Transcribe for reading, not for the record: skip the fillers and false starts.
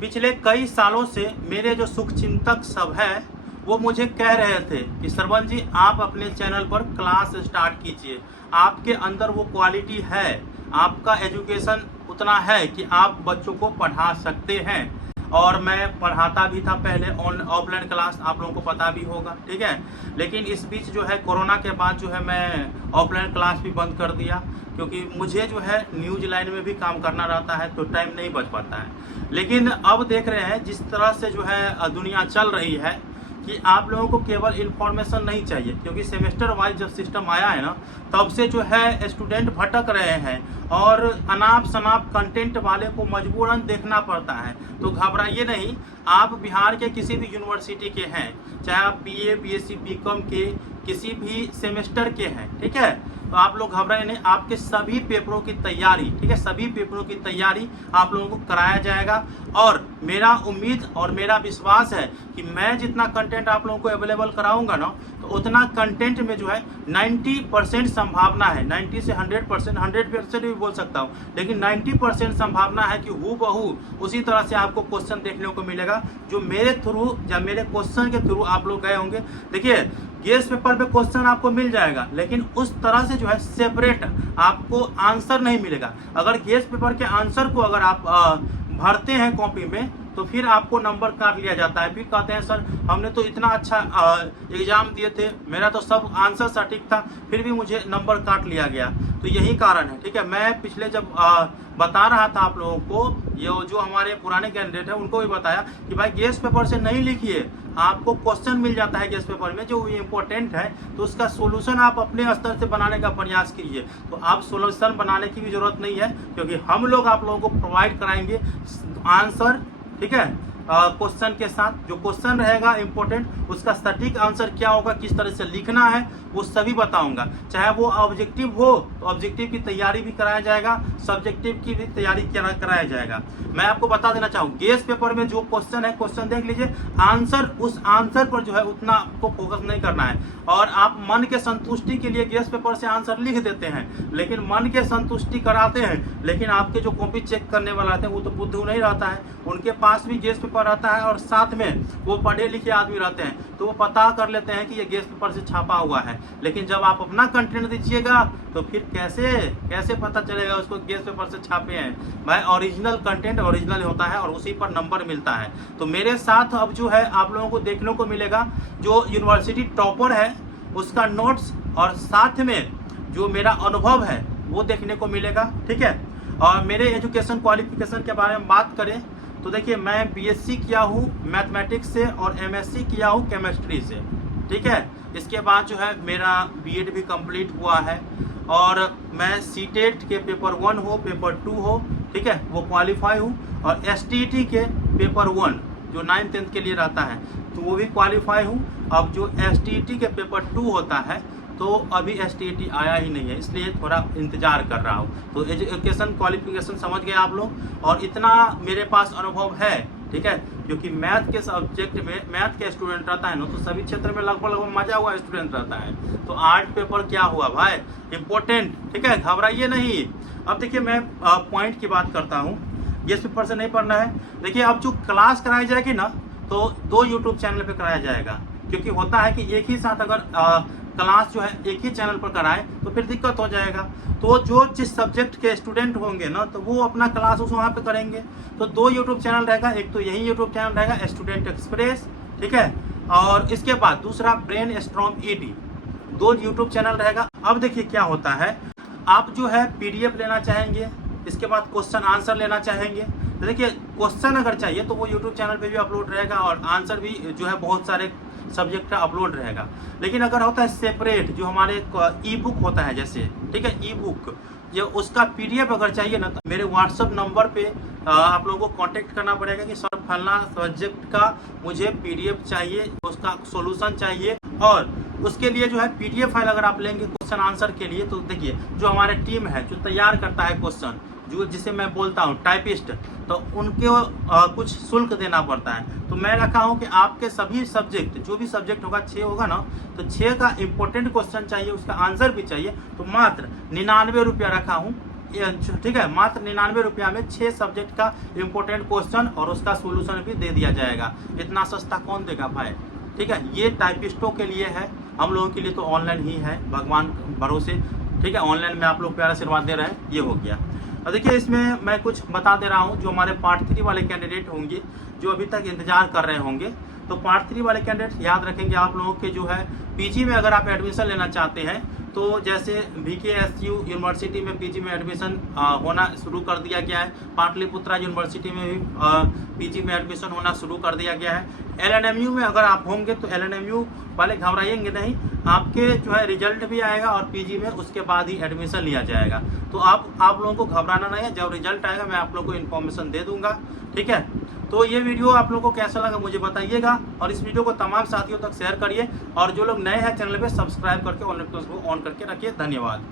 पिछले कई सालों से मेरे जो शुभचिंतक सब हैं वो मुझे कह रहे थे कि श्रवण जी आप अपने चैनल पर क्लास स्टार्ट कीजिए, आपके अंदर वो क्वालिटी है, आपका एजुकेशन उतना है कि आप बच्चों को पढ़ा सकते हैं। और मैं पढ़ाता भी था पहले ऑफलाइन क्लास, आप लोगों को पता भी होगा, ठीक है। लेकिन इस बीच जो है कोरोना के बाद जो है मैं ऑफलाइन क्लास भी बंद कर दिया, क्योंकि मुझे जो है न्यूज लाइन में भी काम करना रहता है तो टाइम नहीं बच पाता है। लेकिन अब देख रहे हैं जिस तरह से जो है दुनिया चल रही है कि आप लोगों को केवल इन्फॉर्मेशन नहीं चाहिए, क्योंकि सेमेस्टर वाइज जब सिस्टम आया है ना तब से जो है स्टूडेंट भटक रहे हैं और अनाप शनाप कंटेंट वाले को मजबूरन देखना पड़ता है। तो घबराइए नहीं, आप बिहार के किसी भी यूनिवर्सिटी के हैं, चाहे आप बीए, बीएससी, बीकॉम के किसी भी सेमेस्टर के हैं, ठीक है, तो आप लोग घबराए नहीं, आपके सभी पेपरों की तैयारी, ठीक है, सभी पेपरों की तैयारी आप लोगों को कराया जाएगा। और मेरा उम्मीद और मेरा विश्वास है कि मैं जितना कंटेंट आप लोगों को अवेलेबल कराऊंगा ना तो उतना कंटेंट में जो है 90% संभावना है, 90 से 100%, 100% भी बोल सकता हूँ, लेकिन 90% संभावना है कि हूबहू उसी तरह से आपको क्वेश्चन देखने को मिलेगा जो मेरे थ्रू या मेरे क्वेश्चन के थ्रू आप लोग गए होंगे। देखिए गेस पेपर पे क्वेश्चन आपको मिल जाएगा, लेकिन उस तरह से जो है सेपरेट आपको आंसर नहीं मिलेगा। अगर गेस पेपर के आंसर को अगर आप भरते हैं कॉपी में तो फिर आपको नंबर काट लिया जाता है। फिर कहते हैं सर हमने तो इतना अच्छा एग्जाम दिए थे, मेरा तो सब आंसर सटीक था, फिर भी मुझे नंबर काट लिया गया। तो यही कारण है, ठीक है। मैं पिछले जब बता रहा था आप लोगों को, ये जो हमारे पुराने कैंडिडेट हैं उनको भी बताया कि भाई गेस पेपर से नहीं लिखिए, आपको क्वेश्चन मिल जाता है गेस पेपर में जो इम्पोर्टेंट है, तो उसका सोल्यूशन आप अपने स्तर से बनाने का प्रयास कीजिए। तो आप सोल्यूशन बनाने की भी जरूरत नहीं है, क्योंकि हम लोग आप लोगों को प्रोवाइड कराएंगे आंसर, ठीक है, क्वेश्चन के साथ। जो क्वेश्चन रहेगा इंपॉर्टेंट, उसका सटीक आंसर क्या होगा, किस तरह से लिखना है, वो सभी बताऊंगा। चाहे वो ऑब्जेक्टिव हो तो ऑब्जेक्टिव की तैयारी भी कराया जाएगा, सब्जेक्टिव की भी तैयारी कराया जाएगा। मैं आपको बता देना चाहूँ, गेस पेपर में जो क्वेश्चन है, क्वेश्चन देख लीजिए, आंसर उस आंसर पर जो है उतना आपको फोकस नहीं करना है। और आप मन के संतुष्टि के लिए गेस पेपर से आंसर लिख देते हैं, लेकिन मन के संतुष्टि कराते हैं, लेकिन आपके जो कॉपी चेक करने वाला रहते हैं वो तो बुद्धू नहीं रहता है, उनके पास भी गेस पेपर रहता है और साथ में वो पढ़े लिखे आदमी रहते हैं, तो वो पता कर लेते हैं कि ये गेस पेपर से छापा हुआ है। लेकिन जब आप अपना कंटेंट दीजिएगा तो फिर कैसे पता चलेगा उसको गेस पेपर से छापे हैं। भाई ओरिजिनल कंटेंट ओरिजिनल होता है और उसी पर नंबर मिलता है। तो मेरे साथ अब जो है आप लोगों को देखने को मिलेगा जो यूनिवर्सिटी टॉपर है उसका नोट्स, और साथ में जो मेरा अनुभव है वो देखने को मिलेगा, ठीक है। और मेरे एजुकेशन क्वालिफिकेशन के बारे में बात करें तो देखिए, मैं बीएससी किया हूँ मैथमेटिक्स से और एमएससी किया हूँ केमिस्ट्री से, ठीक है। इसके बाद जो है मेरा बीएड भी कंप्लीट हुआ है, और मैं सीटेट के पेपर 1 हो, पेपर 2 हो, ठीक है, वो क्वालिफाई हूँ। और एसटीईटी के पेपर 1 जो 9th 10th के लिए रहता है तो वो भी क्वालिफाई हूँ। अब जो एसटीईटी के पेपर 2 होता है तो अभी एसटीईटी आया ही नहीं है, इसलिए थोड़ा इंतजार कर रहा हूँ। तो एजुकेशन क्वालिफिकेशन समझ गए आप लोग, और इतना मेरे पास अनुभव है, ठीक है, क्योंकि मैथ के सब्जेक्ट में मैथ के स्टूडेंट रहता है ना तो सभी क्षेत्र में लगभग मजा हुआ स्टूडेंट रहता है। तो आर्ट पेपर क्या हुआ भाई, इम्पोर्टेंट, ठीक है, घबराइए नहीं। अब देखिए मैं पॉइंट की बात करता हूँ, गेस पेपर से नहीं पढ़ना है। देखिए अब जो क्लास कराई जाएगी ना तो 2 यूट्यूब चैनल पे कराया जाएगा, क्योंकि होता है कि एक ही साथ अगर क्लास जो है एक ही चैनल पर कराए तो फिर दिक्कत हो जाएगा। तो जो जिस सब्जेक्ट के स्टूडेंट होंगे ना तो वो अपना क्लास उस वहाँ पे करेंगे। तो 2 यूट्यूब चैनल रहेगा, एक तो यही यूट्यूब चैनल रहेगा स्टूडेंट एक्सप्रेस, ठीक है, और इसके बाद दूसरा brain strong ED, 2 YouTube channel रहेगा। अब देखिए क्या होता है, आप जो है पीडीएफ लेना चाहेंगे, इसके बाद क्वेश्चन आंसर लेना चाहेंगे, तो देखिए क्वेश्चन अगर चाहिए तो वो यूट्यूब चैनल पे भी अपलोड रहेगा, और आंसर भी जो है बहुत सारे सब्जेक्ट का अपलोड रहेगा। लेकिन अगर होता है सेपरेट जो हमारे ई बुक होता है जैसे, ठीक है, ई बुक जो उसका पीडीएफ अगर चाहिए ना तो मेरे व्हाट्सअप नंबर पे आप लोगों को कांटेक्ट करना पड़ेगा कि सर फलना सब्जेक्ट का मुझे पीडीएफ चाहिए, उसका सॉल्यूशन चाहिए। और उसके लिए जो है पीडीएफ फाइल अगर आप लेंगे क्वेश्चन आंसर के लिए, तो देखिए जो हमारे टीम है जो तैयार करता है क्वेश्चन, जो जिसे मैं बोलता हूँ टाइपिस्ट, तो उनके कुछ शुल्क देना पड़ता है। तो मैं रखा हूँ कि आपके सभी सब्जेक्ट, जो भी सब्जेक्ट होगा 6 होगा ना, तो 6 का इम्पोर्टेंट क्वेश्चन चाहिए, उसका आंसर भी चाहिए, तो मात्र 99 रुपया रखा हूँ, ठीक है, मात्र 99 रुपया में 6 सब्जेक्ट का इंपॉर्टेंट क्वेश्चन और उसका सोल्यूशन भी दे दिया जाएगा। इतना सस्ता कौन देगा भाई। ठीक है, ये टाइपिस्टों के लिए है, हम लोगों के लिए तो ऑनलाइन ही है, भगवान भरोसे। ठीक है, ऑनलाइन में आप लोग प्यारा आशीर्वाद दे रहे हैं, ये हो गया। और देखिए इसमें मैं कुछ बता दे रहा हूँ, जो हमारे पार्ट 3 वाले कैंडिडेट होंगे, जो अभी तक इंतजार कर रहे होंगे, तो पार्ट 3 वाले कैंडिडेट याद रखेंगे आप लोगों के जो है पीजी में अगर आप एडमिशन लेना चाहते हैं, तो जैसे VKSU यूनिवर्सिटी में पीजी में एडमिशन होना शुरू कर दिया गया है, पाटलिपुत्रा यूनिवर्सिटी में भी पीजी में एडमिशन होना शुरू कर दिया गया है। LNMU में अगर आप होंगे तो LNMU वाले घबराएंगे नहीं, आपके जो है रिजल्ट भी आएगा और पीजी में उसके बाद ही एडमिशन लिया जाएगा। तो आप लोगों को घबराना नहीं है, जब रिजल्ट आएगा मैं आप लोगों को इन्फॉर्मेशन दे दूंगा। ठीक है, तो ये वीडियो आप लोगों को कैसा लगा मुझे बताइएगा, और इस वीडियो को तमाम साथियों तक शेयर करिए, और जो लोग नए हैं चैनल पे सब्सक्राइब करके ऑन करके रखिए। धन्यवाद।